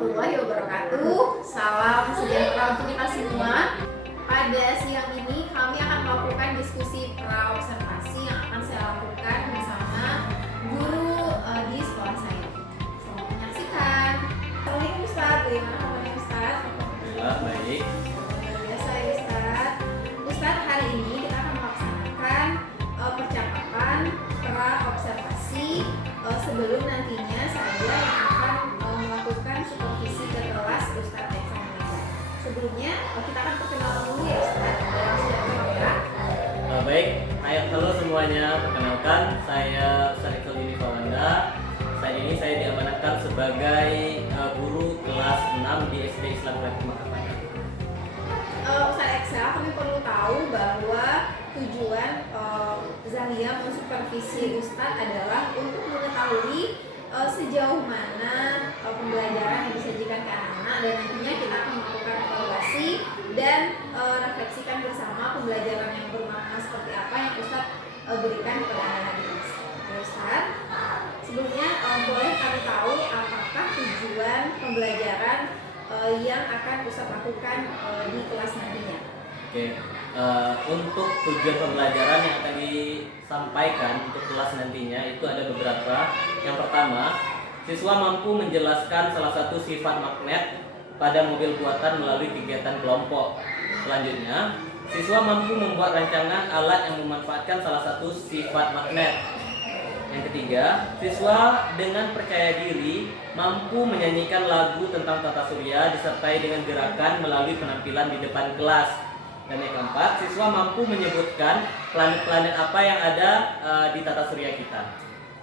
warahmatullahi wabarakatuh. Salam sejahtera untuk kita semua. Pada siang ini kami akan melakukan diskusi pra-observasi yang akan saya lakukan bersama guru di sekolah saya. Selamat menyaksikan. Assalamualaikum Ustaz, bagaimana kabarnya Ustaz? Alhamdulillah baik. Luar biasa ya Ustaz. Ustaz, hari ini kita akan melaksanakan percakapan pra-observasi sebelum nantinya saya yang akan melakukan supervisi ke kelas Ustadz Examiner. Sebelumnya kita akan perkenalan dulu ya Ustadz. Baik, halo semuanya. Perkenalkan, saya Ustadz Examiner Fawanda. Saat ini saya diamanahkan sebagai guru kelas 6 di SD Islam Negeri Makassar. Ustadz Eksa, kami perlu tahu bahwa tujuan Zalia mensupervisi Ustadz adalah untuk mengetahui sejauh mana pembelajaran yang disajikan ke anak-anak, dan nantinya kita akan melakukan evaluasi dan refleksikan bersama pembelajaran yang bermakna seperti apa yang Ustadz berikan kepada anak-anak di kelas. Ustadz, sebelumnya boleh kami tahu apakah tujuan pembelajaran yang akan Ustadz lakukan di kelas nantinya? Oke, untuk tujuan pembelajaran yang akan disampaikan untuk kelas nantinya itu ada beberapa. Yang pertama, siswa mampu menjelaskan salah satu sifat magnet pada mobil buatan melalui kegiatan kelompok. Selanjutnya, siswa mampu membuat rancangan alat yang memanfaatkan salah satu sifat magnet. Yang ketiga, siswa dengan percaya diri mampu menyanyikan lagu tentang tata surya disertai dengan gerakan melalui penampilan di depan kelas. Dan yang keempat, siswa mampu menyebutkan planet-planet apa yang ada di tata surya kita.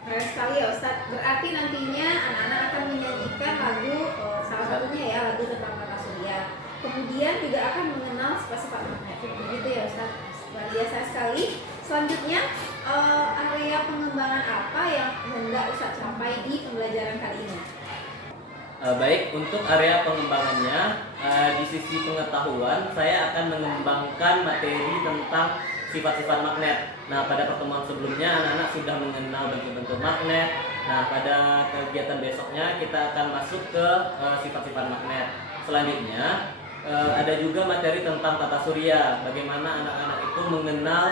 Keren sekali ya Ustadz. Berarti nantinya anak-anak akan menyanyikan lagu, salah satunya ya lagu tentang tata surya. Kemudian juga akan mengenal sifat-sifat magnet. Begitu ya Ustadz. Luar biasa sekali. Selanjutnya, area pengembangan apa yang hendak Ustadz capai di pembelajaran kali ini? Baik, untuk area pengembangannya, di sisi pengetahuan saya akan mengembangkan materi tentang sifat-sifat magnet. Nah, pada pertemuan sebelumnya anak-anak sudah mengenal bentuk-bentuk magnet. Nah, pada kegiatan besoknya kita akan masuk ke sifat-sifat magnet. Selanjutnya, ada juga materi tentang tata surya. Bagaimana anak-anak itu mengenal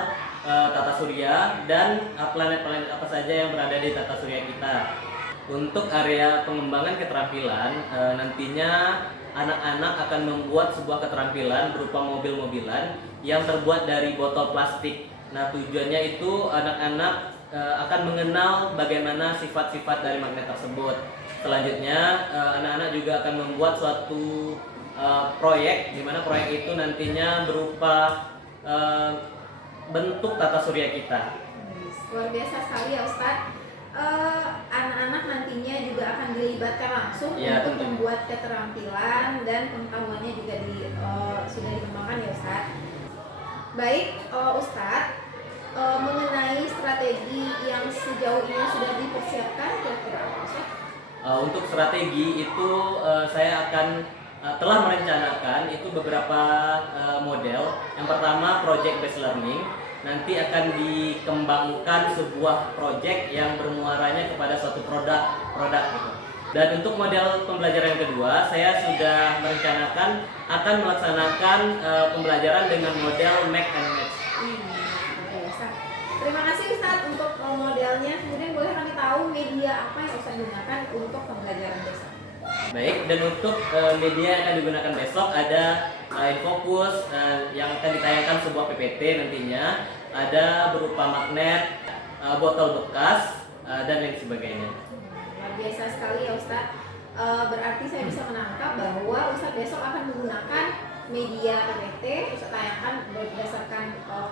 tata surya dan planet-planet apa saja yang berada di tata surya kita. Untuk area pengembangan keterampilan, nantinya anak-anak akan membuat sebuah keterampilan berupa mobil-mobilan yang terbuat dari botol plastik. Nah, tujuannya itu anak-anak akan mengenal bagaimana sifat-sifat dari magnet tersebut. Selanjutnya, anak-anak juga akan membuat suatu proyek, di mana proyek itu nantinya berupa bentuk tata surya kita. Luar biasa sekali ya Ustadz. Anak-anak nantinya juga akan dilibatkan langsung untuk membuat keterampilan dan pengetahuannya juga sudah dikembangkan ya Ustadz. Baik Ustadz, mengenai strategi yang sejauh ini sudah dipersiapkan kira-kira apa Ustadz? Untuk strategi itu saya akan telah merencanakan itu beberapa model. Yang pertama, project based learning. Nanti akan dikembangkan sebuah proyek yang bermuaranya kepada suatu produk gitu. Dan untuk model pembelajaran yang kedua, saya sudah merencanakan akan melaksanakan pembelajaran dengan model make and match. Terima kasih Ustadz untuk modelnya. Kemudian boleh kami tahu media apa yang Ustadz gunakan untuk pembelajaran besok? Baik, dan untuk media yang akan digunakan besok ada Infocus yang akan ditayangkan sebuah PPT nantinya, ada berupa magnet, botol bekas, dan lain sebagainya. Luar biasa sekali ya Ustadz. Berarti saya bisa menangkap bahwa Ustadz besok akan menggunakan media PPT, Ustadz tayangkan berdasarkan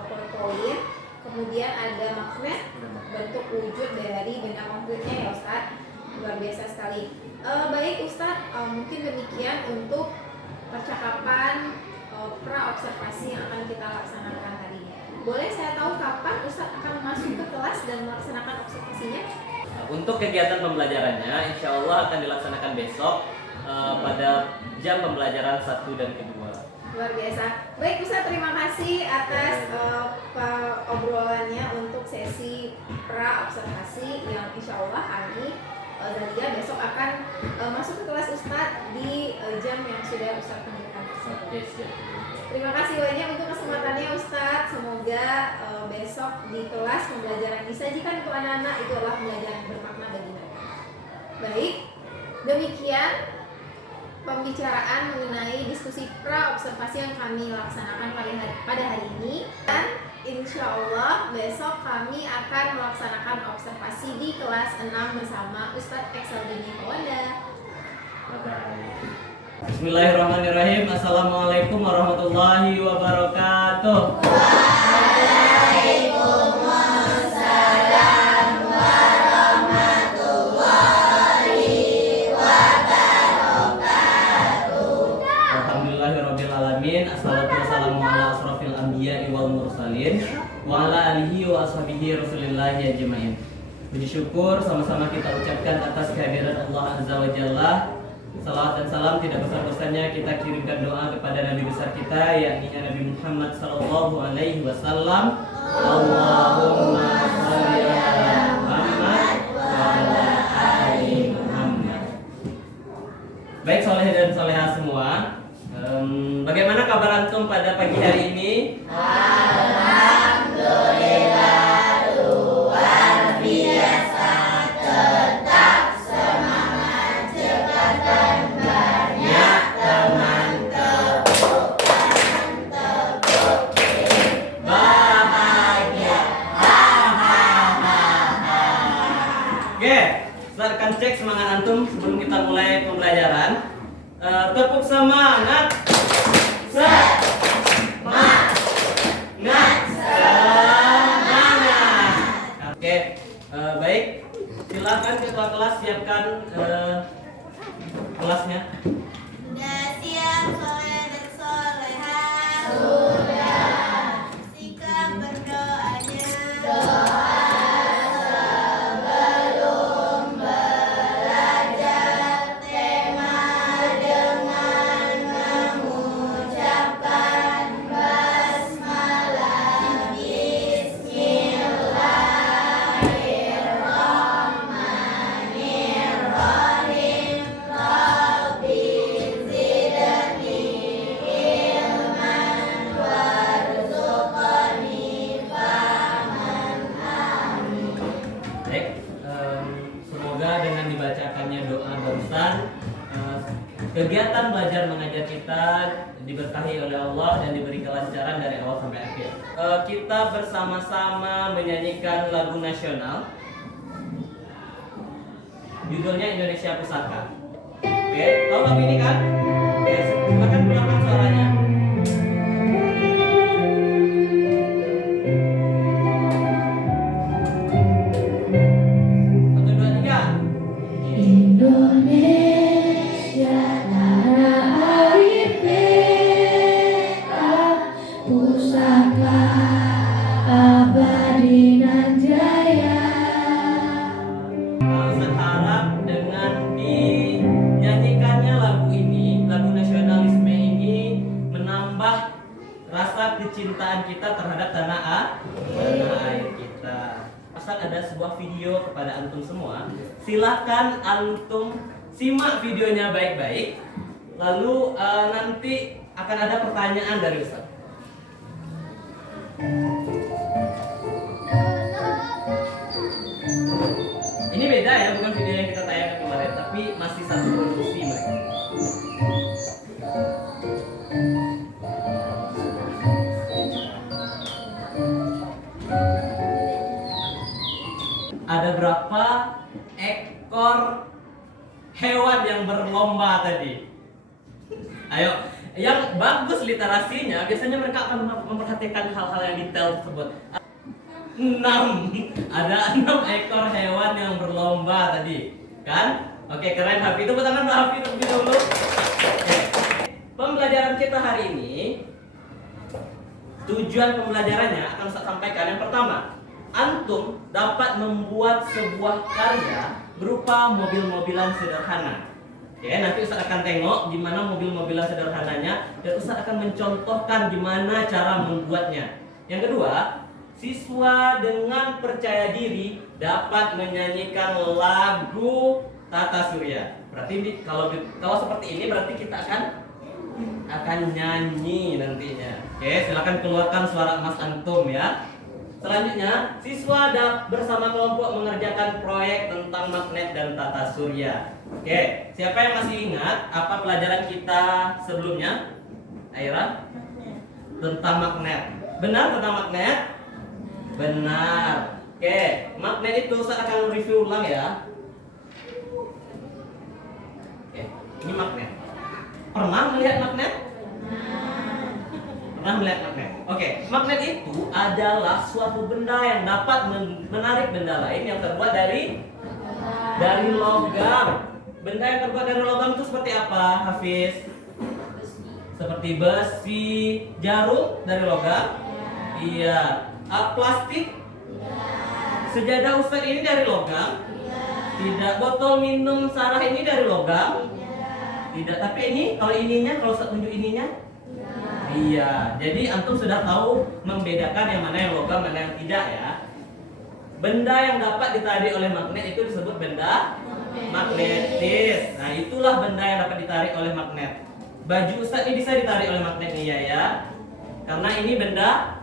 poin-poin. Kemudian ada magnet, bentuk wujud dari benda konkretnya ya Ustadz. Luar biasa sekali. Baik Ustadz, mungkin demikian untuk percakapan pra-observasi yang akan kita laksanakan hari ini. Boleh saya tahu kapan Ustadz akan masuk ke kelas dan melaksanakan observasinya? Untuk kegiatan pembelajarannya, insya Allah akan dilaksanakan besok pada jam pembelajaran 1 dan kedua. Luar biasa. Baik Ustadz, terima kasih atas obrolannya untuk sesi pra-observasi yang insya Allah hari Zalia besok akan masuk ke kelas Ustadz di jam yang sudah Ustadz tentukan. Oke, siap. Terima kasih banyak untuk kesempatannya Ustadz. Semoga besok di kelas pembelajaran disajikan untuk anak-anak itu adalah pembelajaran bermakna bagi mereka. Baik, demikian pembicaraan mengenai diskusi pra-observasi yang kami laksanakan pada hari ini. Dan insya Allah besok kami akan melaksanakan observasi di kelas 6 bersama Ustadz Exaldini Kawanda. Bye-bye. Bismillahirrahmanirrahim. Assalamualaikum warahmatullahi wabarakatuh. Waalaikumsalam warahmatullahi wabarakatuh. Alhamdulillahirrabbilalamin. Assalatu wassalamu ala asrafil anbiya'i wal mursalin wa ala alihi wa ashabihi rasulillahi ajma'in. Puji syukur sama-sama kita ucapkan atas kehadiran Allah Azza wa Jalla. Salawat dan salam tidak besar-besarnya kita kirimkan doa kepada Nabi besar kita, yakni Nabi Muhammad sallallahu alaihi wasallam. Allahumma shalli ala Muhammad wa ala ali Muhammad. Baik soleh dan soleha semua, bagaimana kabar antum pada pagi hari ini? Alhamdulillah luar biasa, tetap semangat, cekatan banyak teman, tepuk bahagia. Oke, Ustaz akan cek semangat antum sebelum kita mulai pembelajaran. Tepuk semangat. Semangat. Oke, baik. Silakan ketua kelas siapkan kelasnya. Sudah siap soleh dan soleha? Sudah. Sikap berdoanya? Doa sebelum belajar. Tema dengan mengucapkan basmalah. Bismillahirrahmanirrahim. Rabbi zidni ilman warzuqni fahman. Amin. Baik, semoga dengan dibacakannya doa barusan, kegiatan belajar mengajar kita diberkahi oleh Allah dan diberi kelancaran dari awal sampai akhir. Kita bersama-sama menyanyikan lagu nasional, judulnya Indonesia Pusaka. Oke, tahu lagu ini kan? Oke, silakan keluarkan suaranya. Satu, dua, tiga. Indonesia tanah air beta, pusaka abadi nan jaya. Ustaz harap dengan dinyanyikannya lagu ini, lagu nasionalisme ini menambah rasa kecintaan kita terhadap tanah air kita. Ustaz ada sebuah video kepada antum semua. Silakan antum simak videonya baik-baik. Lalu nanti akan ada pertanyaan dari Ustaz. Ini beda ya, bukan video yang kita tayangkan kemarin, tapi masih satu produksi mereka. Ada berapa ekor hewan yang berlomba tadi? Ayo, yang bagus literasinya biasanya mereka akan memperhatikan hal-hal yang detail tersebut. 6, ada 6 ekor hewan yang berlomba tadi, kan? Oke, keren Hafi. Tepuk tangan untuk Hafi terlebih dahulu. Oke. Pembelajaran kita hari ini, tujuan pembelajarannya akan saya sampaikan. Yang pertama, antum dapat membuat sebuah karya berupa mobil-mobilan sederhana. Oke, nanti Ustaz akan tengok gimana mobil-mobilan sederhananya dan Ustaz akan mencontohkan gimana cara membuatnya. Yang kedua, siswa dengan percaya diri dapat menyanyikan lagu Tata Surya. Berarti kalau seperti ini berarti kita akan nyanyi nantinya. Oke, silakan keluarkan suara emas antum ya. Selanjutnya, siswa bersama kelompok mengerjakan proyek tentang magnet dan tata surya. Oke, siapa yang masih ingat apa pelajaran kita sebelumnya? Aira? Tentang magnet. Benar tentang magnet? Benar. Oke, magnet itu saya akan review ulang ya. Oke, ini magnet. Pernah melihat magnet? Pernah melihat magnet? Oke, magnet itu adalah suatu benda yang dapat menarik benda lain yang terbuat dari logam. Benda yang terbuat dari logam itu seperti apa, Hafiz? Seperti besi, jarum dari logam? Iya. Plastik? Sejadah Ustaz ini dari logam? Tidak. Botol minum Sarah ini dari logam? Tidak. Tapi ini, kalau Ustaz tunjuk ininya? Iya, jadi antum sudah tahu membedakan yang mana yang logam, mana yang tidak ya. Benda yang dapat ditarik oleh magnet itu disebut benda magnetis. Nah, itulah benda yang dapat ditarik oleh magnet. Baju Ustaz ini bisa ditarik oleh magnet nih ya. Karena ini benda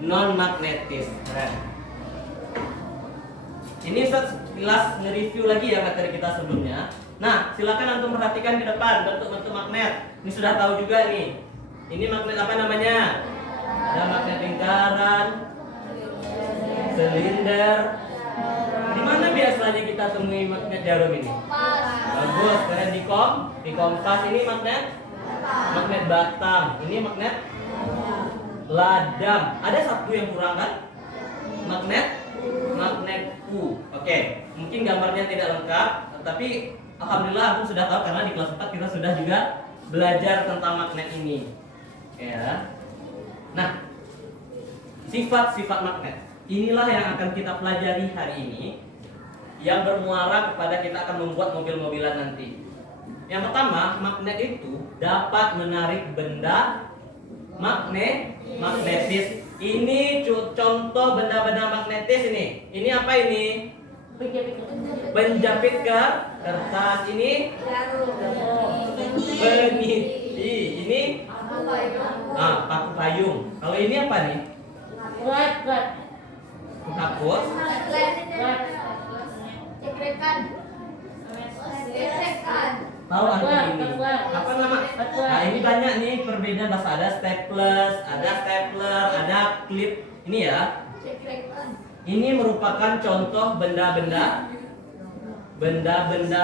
non magnetis. Ini Ustaz jelas nge-review lagi ya materi kita sebelumnya. Nah, silakan antum perhatikan di depan bentuk-bentuk magnet. Ini sudah tahu juga nih. Ini magnet apa namanya? Ada magnet lingkaran, silinder. Di mana biasanya kita temui magnet jarum ini? Bagus, karena di kompas ini magnet batang. Ini magnet ladam. Ada satu yang kurang kan? Magnet U. Oke, mungkin gambarnya tidak lengkap, tapi alhamdulillah aku sudah tahu karena di kelas 4 kita sudah juga belajar tentang magnet ini. Ya. Nah, sifat-sifat magnet inilah yang akan kita pelajari hari ini, yang bermuara kepada kita akan membuat mobil-mobilan nanti. Yang pertama, magnet itu dapat menarik benda magnetis. Ini contoh benda-benda magnetis ini. Ini apa ini? Penjepit kertas. Ini peniti. Ini paku payung. Kalau ini apa nih? Hapus. Tahu arti ini? Apa nama? Nah, ini banyak nih perbedaan bahasa. Ada stapler, ada klip. Ini ya. Ini merupakan contoh benda-benda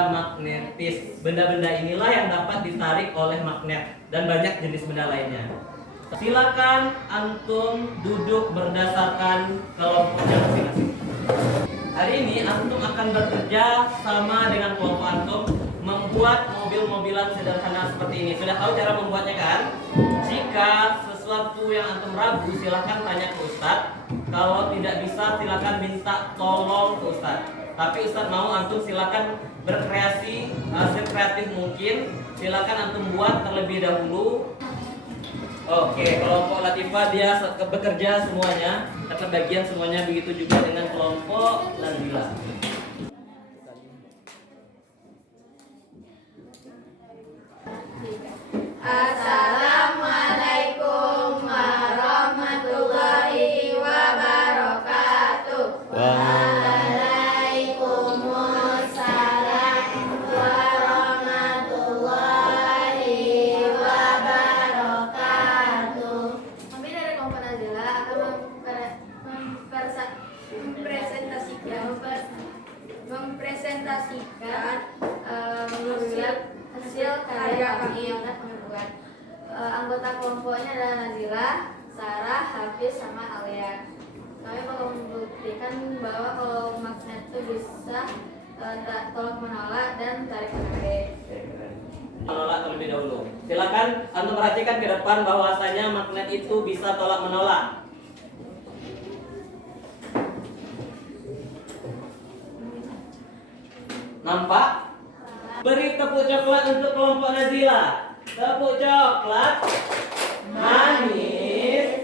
magnetis. Benda-benda inilah yang dapat ditarik oleh magnet dan banyak jenis benda lainnya. Silakan antum duduk berdasarkan kelompoknya masing-masing. Hari ini antum akan bekerja sama dengan kelompok antum membuat mobil-mobilan sederhana seperti ini. Sudah tahu cara membuatnya kan? Jika sesuatu yang antum ragu, silakan tanya ke Ustadz. Kalau tidak bisa, silakan minta tolong ke Ustadz. Tapi Ustadz mau antum silakan berkreasi sekreatif mungkin. Silakan antum buat terlebih dahulu. Oke, kelompok Latifah dia bekerja semuanya, kebagian semuanya, begitu juga dengan kelompok Nazila. Assalamualaikum warahmatullahi wabarakatuh. Waalaikumsalam warahmatullahi wabarakatuh. Kami dari kelompok Nazila akan mempresentasikan hasil karya kami yang kami buat. Anggota kelompoknya adalah Nazila, Sarah, Hafiz, sama Alia. Kami bakal membuktikan bahwa kalau magnet itu bisa tolak menolak dan tarik menarik. Menolak terlebih dahulu. Silakan antum perhatikan ke depan bahwasanya magnet itu bisa tolak menolak. Nampak? Beri tepuk coklat untuk kelompok Nazila. Tepuk coklat. Manis,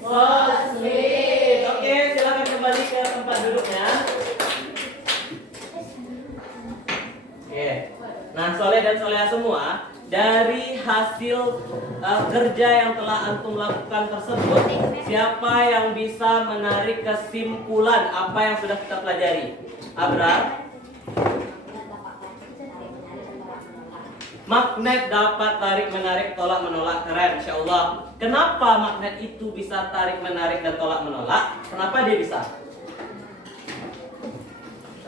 so sweet. Oke, silakan kembali ke tempat duduknya. Oke. Nah, soleh dan soleha semua, dari hasil kerja yang telah antum lakukan tersebut, siapa yang bisa menarik kesimpulan apa yang sudah kita pelajari? Abrar? Magnet dapat tarik menarik, tolak menolak. Keren, insya Allah. Kenapa magnet itu bisa tarik menarik dan tolak menolak? Kenapa dia bisa?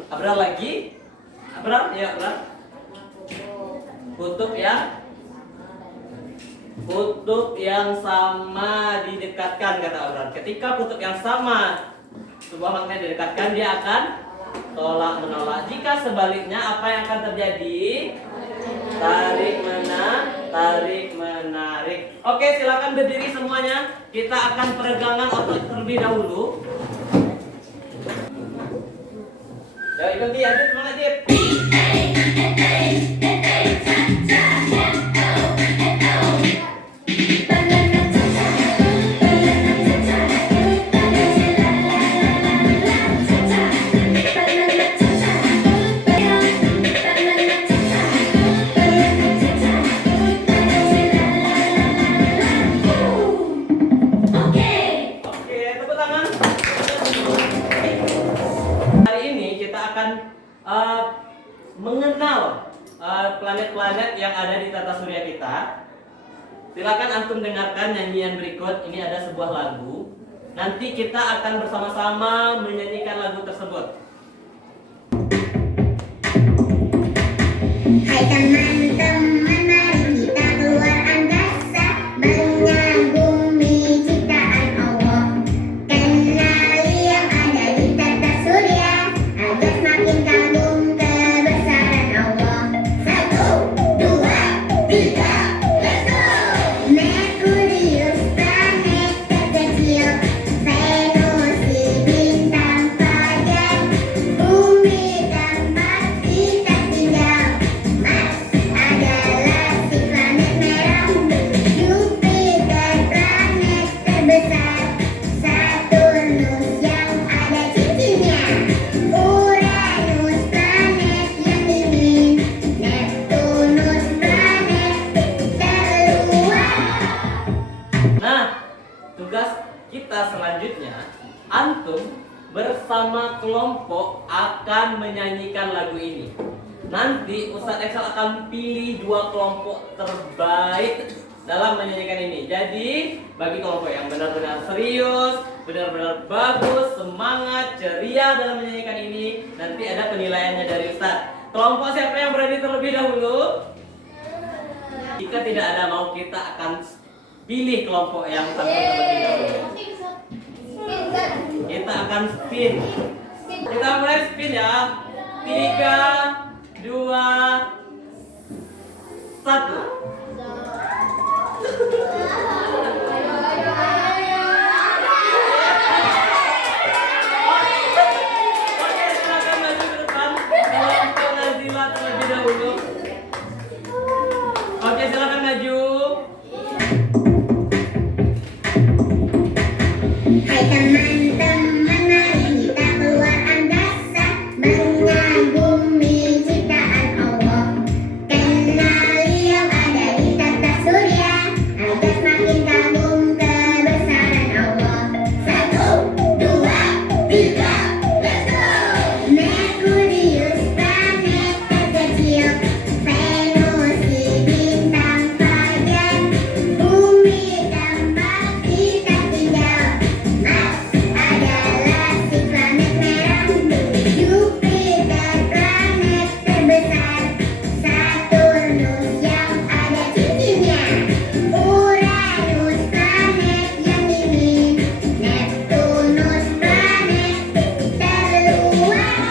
Abrar lagi? Abrar, ya Abrar. Kutub yang sama didekatkan, kata Abrar. Ketika kutub yang sama sebuah magnet didekatkan, dia akan tolak menolak. Jika sebaliknya, apa yang akan terjadi? Tarik menarik. Oke, silakan berdiri semuanya. Kita akan peregangan otot terlebih dahulu. Ya, ikuti aja, semangat Dit. Oke, tepuk tangan. Hari ini kita akan mengenal planet-planet yang ada di tata surya kita. Silakan antum dengarkan nyanyian berikut. Ini ada sebuah lagu. Nanti kita akan bersama-sama menyanyikan lagu tersebut. Hai teman-teman, mari kita keluar angkasa, mengagumi ciptaan Allah. Kenali yang ada di tata surya, agar semakin kagum kebesaran Allah. 1, 2, 3, let's go! Merkurius, planet terkecil, Venus si bintang fajar, Bumi tempat kita tinggal, Mars adalah si planet merah, Jupiter planet terbesar, Saturnus yang ada cincinnya, Uranus planet yang dingin, Neptunus planet terluar. Nah, tugas kita selanjutnya, antum bersama kelompok akan menyanyikan lagu ini. Nanti Ustadz Excel akan pilih 2 kelompok terbaik dalam menyanyikan ini. Jadi, bagi kelompok yang benar-benar serius, benar-benar bagus, semangat, ceria dalam menyanyikan ini, nanti ada penilaiannya dari Ustadz. Kelompok siapa yang berani terlebih dahulu? Jika tidak ada mau, kita akan pilih kelompok yang tampil terlebih dahulu. Kita akan spin. Kita mulai spin ya. 3, 2, 1. Oke, silakan maju ke depan. Kelompok Nazila terlebih dahulu. Oke, silakan maju. Hai teman-teman, mari kita keluar angkasa, mengagumi ciptaan Allah. Kenali yang ada di tata surya, agar semakin kagum kebesaran Allah. 1, 2, 3, let's go! Merkurius, planet terkecil, Venus si bintang fajar, Bumi tempat kita tinggal, Mars adalah si planet merah, Jupiter planet terbesar, Saturnus yang ada cincinnya, Uranus planet yang dingin, Neptunus planet terluar.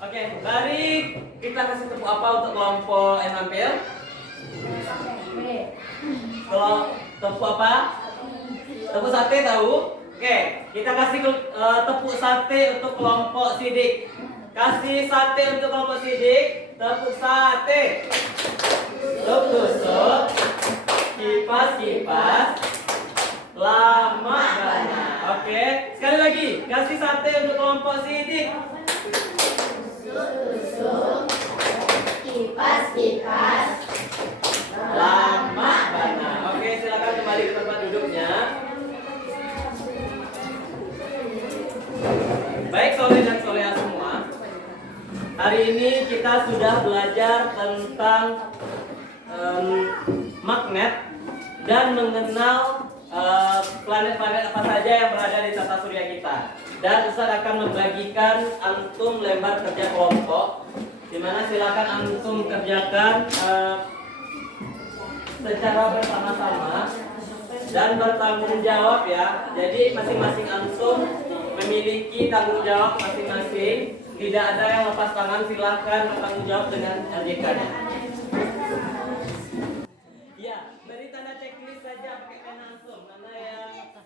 Oke, mari kita kasih tepuk apa untuk kelompok yang tampil? Kalau tepuk apa? Tepuk sate tahu? Oke, kita kasih tepuk sate untuk kelompok sidik. Kasih sate untuk kelompok sidik. Tepuk sate. Tusuk-tusuk. Kipas-kipas. Lama lagi. Kasih sate untuk kelompok sidik. Kipas, kipas. Lama banget. Oke, silakan kembali ke tempat duduknya. Baik Soleh dan Soleha semua. Hari ini kita sudah belajar tentang magnet dan mengenal planet-planet apa saja yang berada di tata surya kita. Dan Ustaz akan membagikan antum lembar kerja kelompok, di mana silakan antum kerjakan secara bersama-sama dan bertanggung jawab ya. Jadi masing-masing antum memiliki tanggung jawab masing-masing. Tidak ada yang lepas tangan, silahkan bertanggung jawab dengan RJK-nya. Ya, beri tanda checklist saja pakai pena antum. Mana yang itu?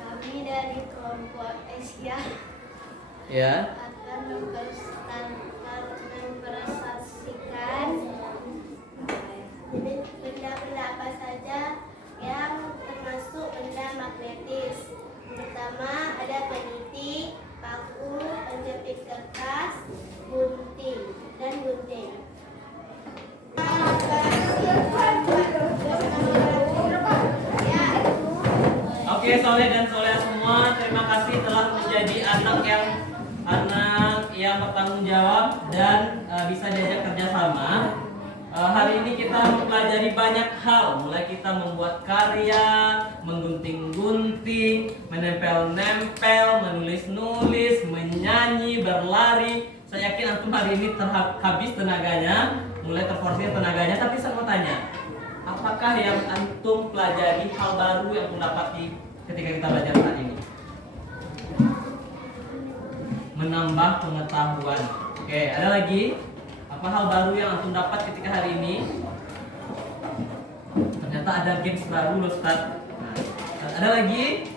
Kami dari kelompok Asia Ya. akan mempresentasikan benda-benda apa saja yang termasuk benda magnetis. Pertama ada peniti, paku, penjepit kertas, gunting dan gunting. Oke, Soleh dan Soleha semua, terima kasih telah menjadi anak yang bertanggung jawab dan bisa diajak kerjasama. Hari ini kita mempelajari banyak hal, mulai kita membuat karya, menggunting-gunting, menempel-nempel, menulis-nulis, menyanyi, berlari. Saya yakin antum hari ini habis tenaganya, mulai terforsir tenaganya. Tapi saya mau tanya, apakah yang antum pelajari hal baru yang antum dapati ketika kita belajar saat ini? Menambah pengetahuan. Oke, ada lagi? Apa hal baru yang antum dapat ketika hari ini? Ternyata ada games baru loh, Ustaz. Nah, ada lagi?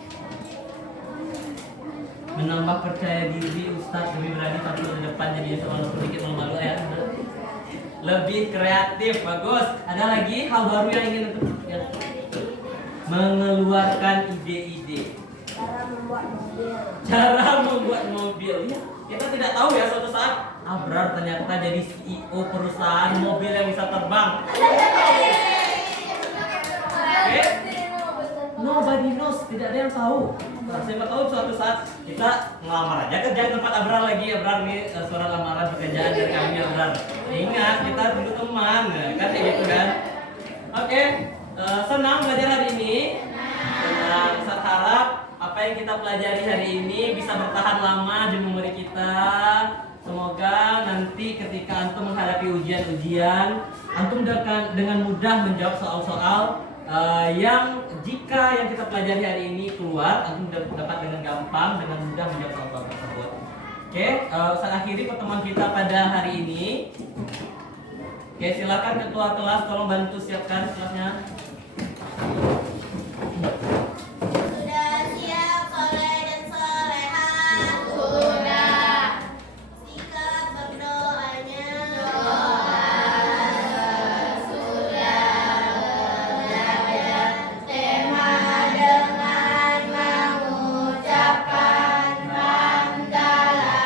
Menambah percaya diri, Ustaz, lebih berani tampil di depan, jadi soal sedikit malu-malu ya. Lebih kreatif, bagus. Ada lagi hal baru yang ingin antum ya? Mengeluarkan ide-ide. Cara membuat mobil. Ya, kita tidak tahu ya suatu saat Abrar ternyata jadi CEO perusahaan mobil yang bisa terbang. Oke? Nobody knows, tidak ada yang tahu. Nah, siapa tahu suatu saat kita ngelamar aja kerja di tempat Abrar lagi. Abrar nih suara lamaran pekerjaan dari kami Abrar. Ingat kita dulu teman, kan kayak gitu kan. Oke, senang belajar hari ini. Senang, saya harap apa yang kita pelajari hari ini bisa bertahan lama di memori kita. Semoga nanti ketika antum menghadapi ujian-ujian, antum dengan mudah menjawab soal-soal yang jika yang kita pelajari hari ini keluar, antum dapat dengan gampang, dengan mudah menjawab soal-soal tersebut. Oke, saya akhiri pertemuan kita pada hari ini. Oke, silakan ketua kelas tolong bantu siapkan kelasnya. Sudah siap Soleh dan Soleha? Sudah. Sikat berdoanya. Sudah belajar tema dengan mengucapkan hamdalah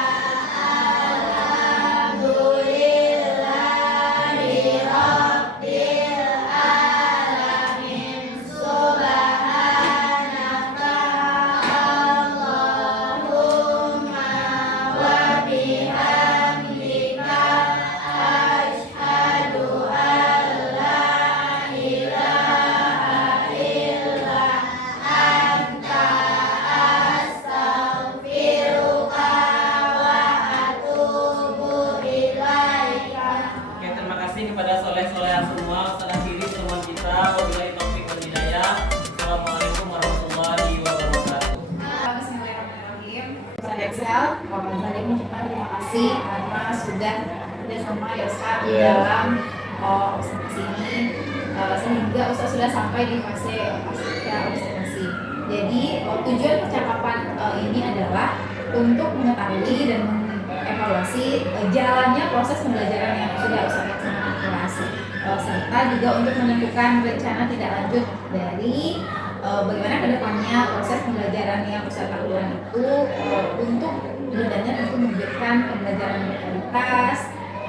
alhamdulillahi rabbil alamin subhanaka Allahumma wa bihamdika asyhadu an la ilaha illa anta astaghfiruka wa atubu ilaika. Oke, terima kasih kepada Soleh-Soleha semua. Ustaz akhiri pertemuan kita. Wabillahi taufiq wal hidayah. Assalamualaikum warahmatullahi wabarakatuh. Bismillahirrahmanirrahim. Ustaz Excel, Bapak Zalim mengucapkan terima kasih karena sudah bersama ya Ustaz di dalam observasi ini sehingga Ustaz sudah sampai di fase observasi. Jadi tujuan percakapan ini adalah untuk mengetahui dan mengevaluasi jalannya proses pembelajaran yang sudah Ustaz laksanakan di kelas, serta juga untuk menentukan rencana tindak lanjut dari bagaimana kedepannya proses pembelajaran yang Ustaz lakukan itu untuk tujuannya tentu memberikan pembelajaran berkualitas,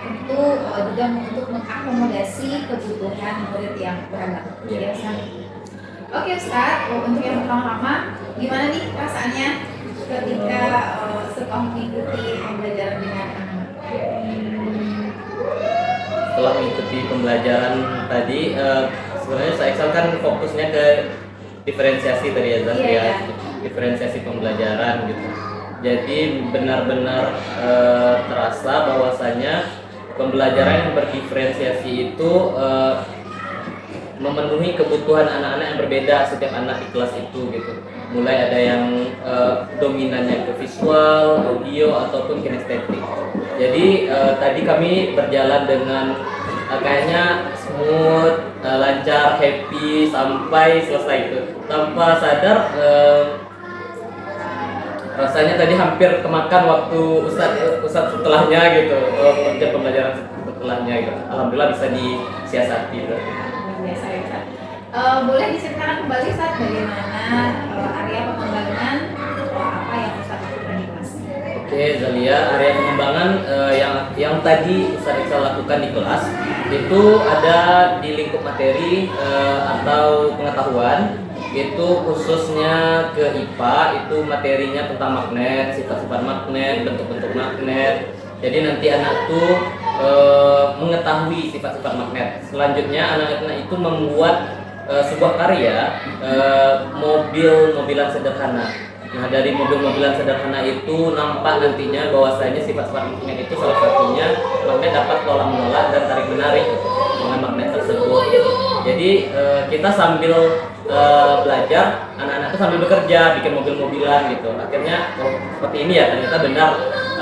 tentu juga untuk mengakomodasi kebutuhan murid yang beragam. Ya, Ustaz. Oke Ustaz, untuk yang pertama-tama gimana nih perasaannya ketika setelah mengikuti pembelajaran dengan anak-anak? Setelah mengikuti pembelajaran tadi, sebenarnya saya Excel kan fokusnya ke diferensiasi tadi ya, Zaf, Iya. ya, diferensiasi pembelajaran gitu. Jadi benar-benar terasa bahwasanya pembelajaran yang berdiferensiasi itu memenuhi kebutuhan anak-anak yang berbeda setiap anak di kelas itu gitu. Mulai ada yang dominannya ke visual, audio ataupun kinestetik. Jadi tadi kami berjalan dengan kayaknya smooth, lancar, happy sampai selesai gitu. Tanpa sadar rasanya tadi hampir kemakan waktu Ustadz setelahnya gitu, kerja pembelajaran setelahnya gitu. Alhamdulillah bisa disiasati gitu. Biasa ya Ustaz. Boleh diceritakan kembali Ustaz bagaimana area pengembangan apa yang Ustaz lakukan di kelas? Oke, Zalia, area pengembangan yang tadi Ustaz Iqsal lakukan di kelas itu ada di lingkup materi atau pengetahuan, itu khususnya ke IPA, itu materinya tentang magnet, sifat-sifat magnet, bentuk-bentuk magnet. Jadi nanti anak tuh mengetahui sifat-sifat magnet. Selanjutnya anak-anak itu membuat sebuah karya mobil-mobilan sederhana. Nah, dari mobil-mobilan sederhana itu nampak nantinya bahwasanya sifat-sifat magnet itu salah satunya magnet dapat tolak menolak dan tarik menarik dengan magnet tersebut. Jadi kita sambil belajar, anak-anak itu sambil bekerja, bikin mobil-mobilan gitu. Akhirnya seperti ini ya, ternyata benar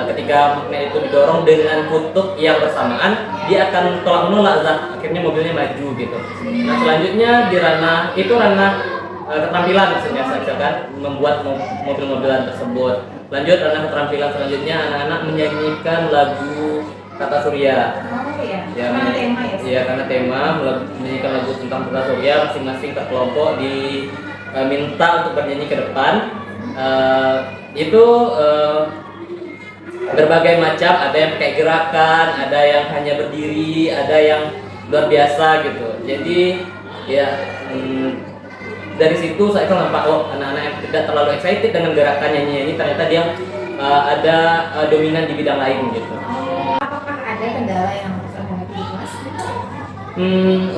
ketika magnet itu didorong dengan kutub yang bersamaan, dia akan tolak menolak, akhirnya mobilnya maju gitu. Nah, selanjutnya di ranah keterampilan, maksudnya saya kan membuat mobil-mobilan tersebut. Lanjut ranah keterampilan selanjutnya, anak-anak menyanyikan lagu Kata Surya. Oh iya, Ya, karena tema ya? Iya, karena tema menyanyikan lagu tentang Kata Surya, masing-masing kelompok diminta untuk bernyanyi ke depan. Itu berbagai macam, ada yang pakai gerakan, ada yang hanya berdiri, ada yang luar biasa gitu. Jadi ya dari situ saya kan nampak anak-anak yang tidak terlalu excited dengan gerakan nyanyi-nyanyi, ternyata dia ada dominan di bidang lain gitu. Apakah ada kendala yang Ustaz hadapi di kelas?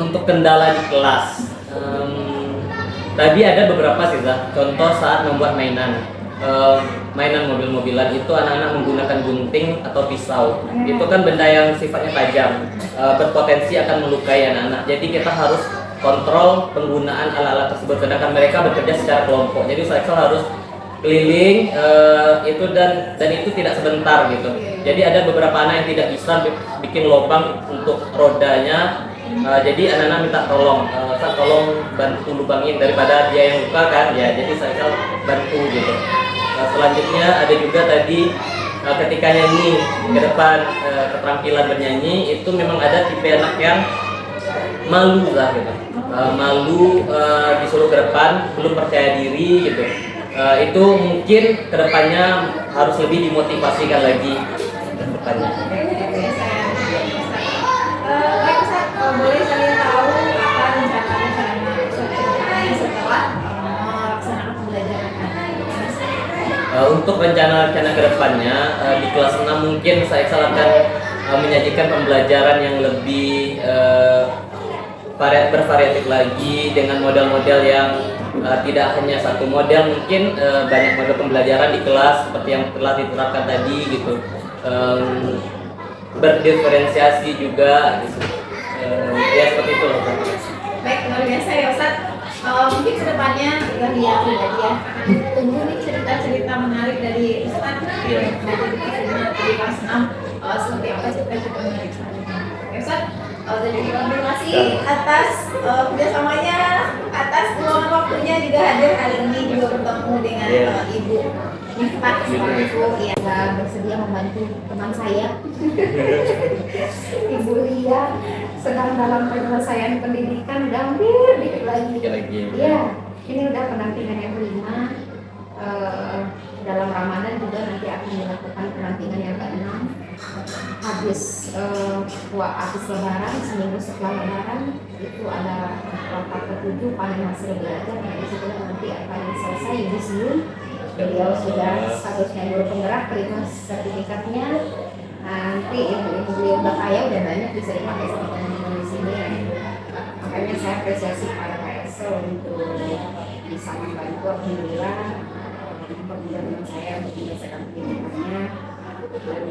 Untuk kendala di kelas, tadi ada beberapa sih, contoh saat membuat mainan mobil-mobilan itu anak-anak menggunakan gunting atau pisau. Itu kan benda yang sifatnya tajam, berpotensi akan melukai anak-anak. Jadi kita harus kontrol penggunaan alat-alat tersebut, sedangkan mereka bekerja secara kelompok. Jadi saya harus keliling itu dan itu tidak sebentar gitu. Jadi ada beberapa anak yang tidak bisa bikin lubang untuk rodanya. Jadi anak-anak minta tolong bantu lubangin daripada dia yang luka kan ya. Jadi saya bantu gitu. Selanjutnya ada juga tadi ketika nyanyi ke depan, keterampilan bernyanyi itu memang ada tipe anak yang malu lah gitu. Malu disuruh ke depan, belum percaya diri gitu. Itu mungkin kedepannya harus lebih dimotivasikan lagi kedepannya. Baik Ustaz, boleh saya tahu apa rencana-rencana Ustaz setelah melaksanakan pembelajaran anak? Untuk rencana-rencana kedepannya di kelas 6 mungkin saya akan menyajikan pembelajaran yang lebih bervariatif lagi dengan model-model yang tidak hanya satu model, mungkin banyak model pembelajaran di kelas seperti yang telah diterapkan tadi gitu, berdiferensiasi juga gitu. Ya seperti itu loh. Baik, luar biasa ya Ustaz. Mungkin kedepannya Zalia pribadi ya akan tunggu nih cerita-cerita menarik dari Ustaz. Iya. Dari kelas 6 seperti apa cerita-cerita menarik selanjutnya. Oke Ustaz, jadi terima kasih atas kerjasamanya, atas luangan waktunya juga hadir hari ini juga bertemu dengan Ibu Mifat selaku ya bersedia membantu teman saya. Ibu Lia sedang dalam penyelesaian pendidikan, udah hampir dikit lagi. Iya, ini udah pendampingan yang kelima. Dalam Ramadan juga nanti akan dilakukan pendampingan yang keenam. Habis Lebaran, seminggu setelah Lebaran itu ada rapat ketujuh panen hasil belajar. Nah, di situ nanti akan selesai yudisium. Beliau sudah statusnya guru penggerak, terima sertifikatnya. Nanti ilmu beliau udah kaya, udah banyak bisa dipakai sama teman-teman di sini. Makanya saya apresiasi pada Pak Esel untuk bisa membantu, alhamdulillah, pekerjaan saya untuk menyelesaikan pendidikannya. Dan